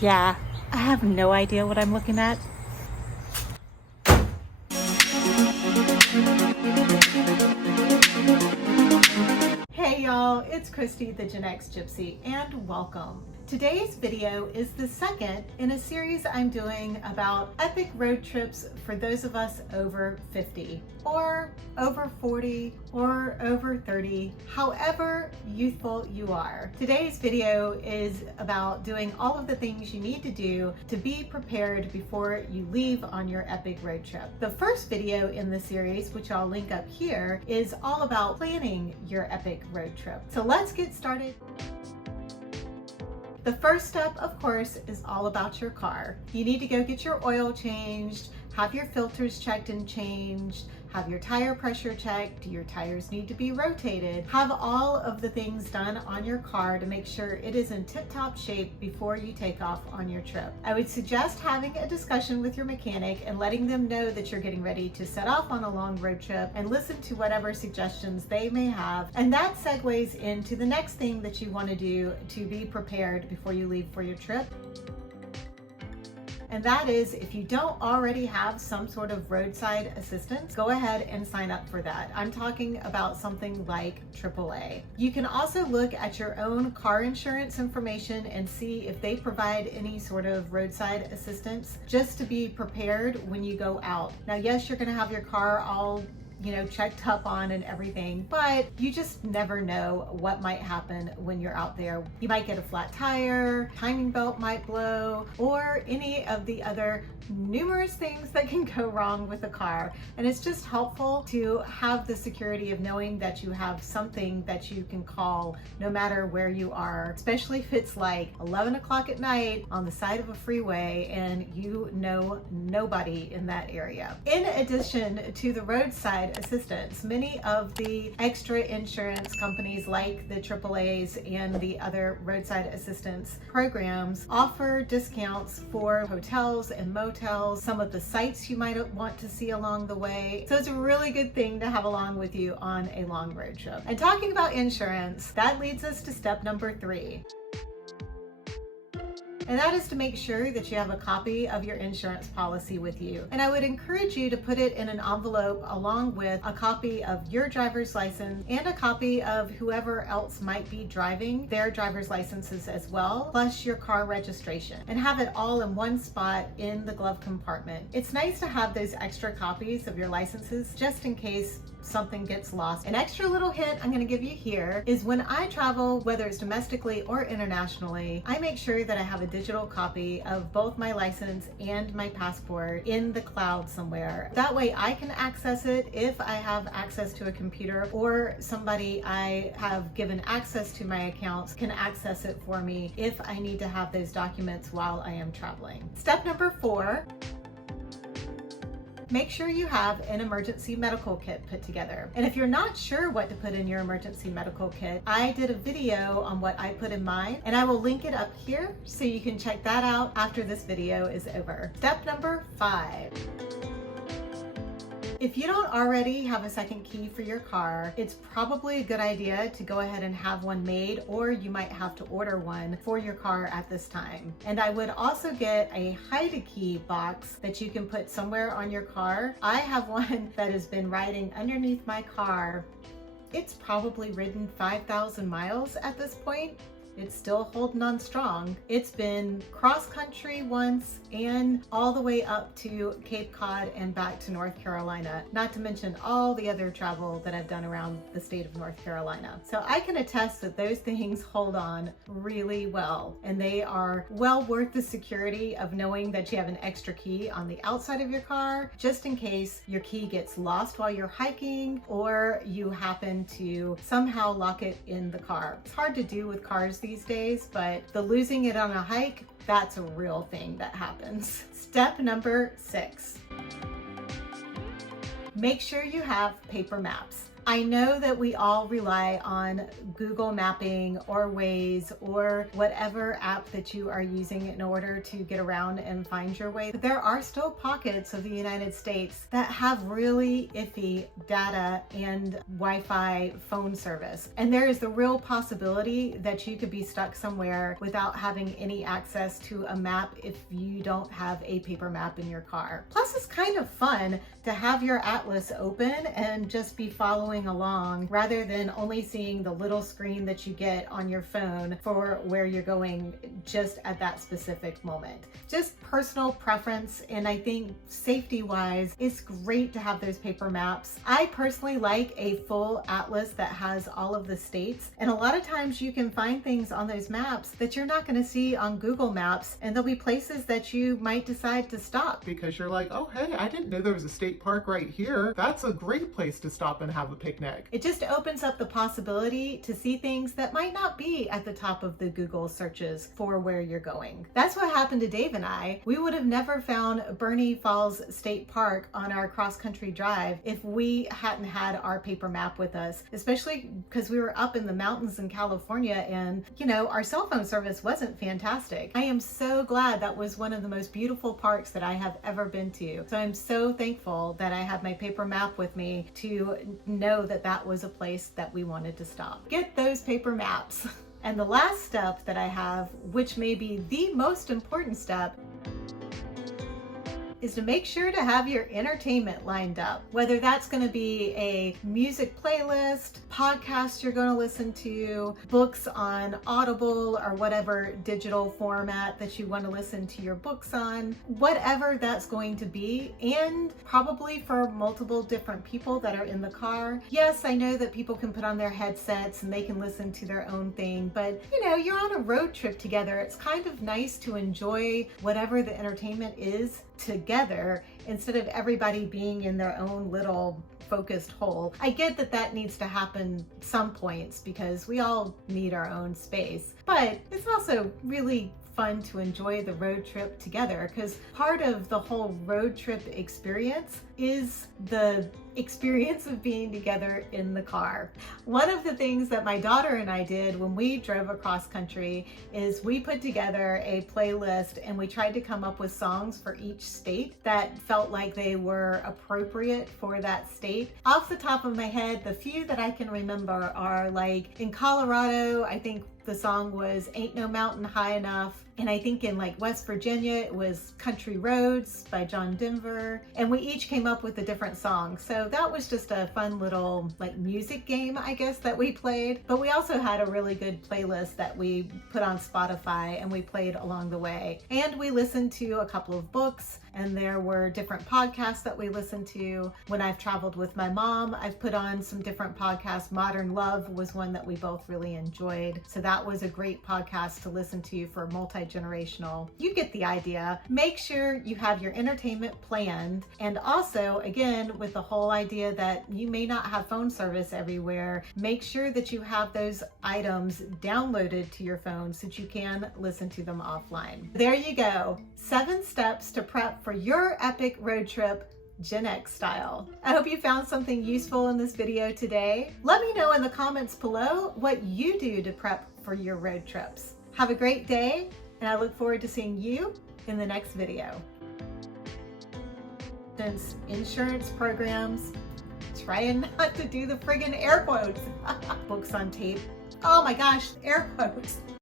Yeah, I have no idea what I'm looking at. Hey y'all, it's Christy the GenX Gypsy and welcome. Today's video is the second in a series I'm doing about epic road trips for those of us over 50 or over 40 or over 30, however youthful you are. Today's video is about doing all of the things you need to do to be prepared before you leave on your epic road trip. The first video in the series, which I'll link up here, is all about planning your epic road trip. So let's get started. The first step, of course, is all about your car. You need to go get your oil changed, have your filters checked and changed, have your tire pressure checked, your tires need to be rotated, have all of the things done on your car to make sure it is in tip-top shape before you take off on your trip. I would suggest having a discussion with your mechanic and letting them know that you're getting ready to set off on a long road trip and listen to whatever suggestions they may have. And that segues into the next thing that you want to do to be prepared before you leave for your trip. And that is, if you don't already have some sort of roadside assistance, go ahead and sign up for that. I'm talking about something like AAA. You can also look at your own car insurance information and see if they provide any sort of roadside assistance, just to be prepared when you go out. Now, yes, you're gonna have your car all checked up on and everything, but you just never know what might happen when you're out there. You might get a flat tire, timing belt might blow, or any of the other numerous things that can go wrong with a car. And it's just helpful to have the security of knowing that you have something that you can call no matter where you are, especially if it's like 11 o'clock at night on the side of a freeway and you know nobody in that area. In addition to the roadside assistance, many of the extra insurance companies like the AAAs and the other roadside assistance programs offer discounts for hotels and motels, some of the sites you might want to see along the way. So it's a really good thing to have along with you on a long road trip. And talking about insurance, that leads us to step number 3. And that is to make sure that you have a copy of your insurance policy with you. And I would encourage you to put it in an envelope along with a copy of your driver's license and a copy of whoever else might be driving their driver's licenses as well, plus your car registration, and have it all in one spot in the glove compartment. It's nice to have those extra copies of your licenses just in case something gets lost. An extra little hint I'm going to give you here is when I travel, whether it's domestically or internationally, I make sure that I have a digital copy of both my license and my passport in the cloud somewhere. That way I can access it if I have access to a computer, or somebody I have given access to my accounts can access it for me if I need to have those documents while I am traveling. Step number 4. Make sure you have an emergency medical kit put together. And if you're not sure what to put in your emergency medical kit, I did a video on what I put in mine, and I will link it up here so you can check that out after this video is over. Step number 5. If you don't already have a second key for your car, it's probably a good idea to go ahead and have one made, or you might have to order one for your car at this time. And I would also get a hide a key box that you can put somewhere on your car. I have one that has been riding underneath my car. It's probably ridden 5,000 miles at this point. It's still holding on strong. It's been cross country once and all the way up to Cape Cod and back to North Carolina, not to mention all the other travel that I've done around the state of North Carolina. So I can attest that those things hold on really well, and they are well worth the security of knowing that you have an extra key on the outside of your car, just in case your key gets lost while you're hiking or you happen to somehow lock it in the car. It's hard to do with cars these days, but the losing it on a hike, that's a real thing that happens. Step number 6. Make sure you have paper maps. I know that we all rely on Google Mapping or Waze or whatever app that you are using in order to get around and find your way. But there are still pockets of the United States that have really iffy data and Wi-Fi phone service. And there is the real possibility that you could be stuck somewhere without having any access to a map if you don't have a paper map in your car. Plus, it's kind of fun to have your atlas open and just be following along rather than only seeing the little screen that you get on your phone for where you're going just at that specific moment. Just personal preference, and I think safety-wise, it's great to have those paper maps. I personally like a full atlas that has all of the states, and a lot of times you can find things on those maps that you're not going to see on Google Maps, and there'll be places that you might decide to stop. Because you're like, oh hey, I didn't know there was a state park right here. That's a great place to stop and have a picnic. It just opens up the possibility to see things that might not be at the top of the Google searches for where you're going. That's what happened to Dave and I. We would have never found Bernie Falls State Park on our cross-country drive if we hadn't had our paper map with us, especially because we were up in the mountains in California and, you know, our cell phone service wasn't fantastic. I am so glad that was one of the most beautiful parks that I have ever been to. So I'm so thankful that I have my paper map with me to know that that was a place that we wanted to stop. Get those paper maps. And the last step that I have, which may be the most important step, is to make sure to have your entertainment lined up. Whether that's going to be a music playlist, podcast you're going to listen to, books on Audible or whatever digital format that you want to listen to your books on, whatever that's going to be, and probably for multiple different people that are in the car. Yes, I know that people can put on their headsets and they can listen to their own thing, but you know, you're on a road trip together. It's kind of nice to enjoy whatever the entertainment is together instead of everybody being in their own little focused hole. I get that that needs to happen some points because we all need our own space, but it's also really fun to enjoy the road trip together because part of the whole road trip experience is the experience of being together in the car. One of the things that my daughter and I did when we drove across country is we put together a playlist and we tried to come up with songs for each state that felt like they were appropriate for that state. Off the top of my head, the few that I can remember are like in Colorado, I think the song was Ain't No Mountain High Enough. And I think in like West Virginia, it was Country Roads by John Denver. And we each came up with a different song. So that was just a fun little like music game, I guess, that we played. But we also had a really good playlist that we put on Spotify and we played along the way. And we listened to a couple of books, and there were different podcasts that we listened to. When I've traveled with my mom, I've put on some different podcasts. Modern Love was one that we both really enjoyed. So that was a great podcast to listen to for multi-generational. You get the idea. Make sure you have your entertainment planned. And also, again, with the whole idea that you may not have phone service everywhere, make sure that you have those items downloaded to your phone so that you can listen to them offline. There you go. 7 steps to prep for your epic road trip, GenX style. I hope you found something useful in this video today. Let me know in the comments below what you do to prep for your road trips. Have a great day, and I look forward to seeing you in the next video. Since insurance programs, trying not to do the friggin' air quotes. Books on tape. Oh my gosh, air quotes.